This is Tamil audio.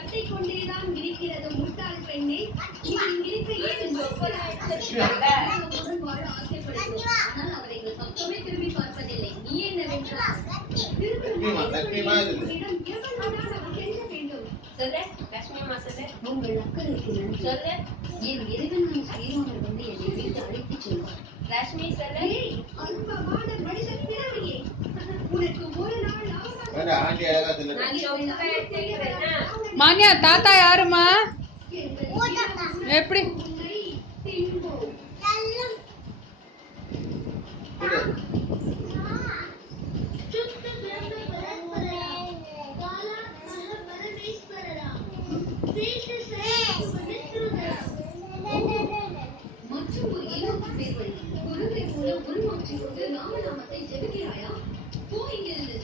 கத்திக்கொண்டேதான் இருக்கிறது முட்டாள் பெண்ணே. வாழ ஆசைப்படுகிறோம். ஆனால் அவர் எங்கள் பக்கமே திரும்பி பார்ப்பதில்லை. நீ என்னவென்றால் உங்கள் அக்கறைக்கு நன்றி. என் இறைவனான ஸ்ரீராமர் வந்து என்னை வீட்டு அழைத்துச் செல்வார். லட்சுமி அன்பமான மனித பிறவியே, உனக்கு ஒரு நாள் மானியா தாத்தா யாருமா? எப்படி மற்றும் ஒரு 7 பேர்கள் குருவை போல உள்மாற்றிக் கொண்டு ராமநாமத்தை ஜெபிக்கிறாயா? போ இங்கிருந்து.